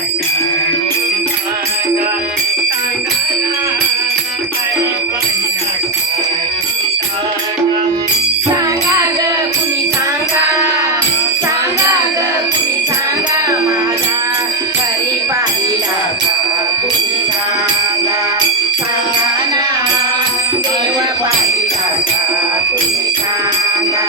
सांगा गुणी सांगा सांगा सांगा करी पाहिला का कुणी सांगा सांगा पाहिला सांगा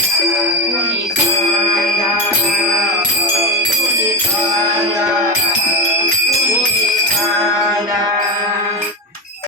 ¡Gracias!